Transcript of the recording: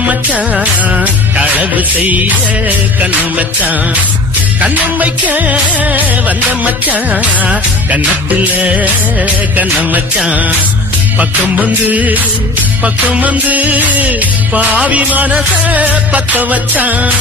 மச்சான் களவு செய்ய கண்ணம் வச்சான் கண்ணம் வைக்க வந்த மச்சான் கண்ணத்துல கண்ணம் வச்சான் பக்கம் வந்து பாவி மனச பத்த வச்சான்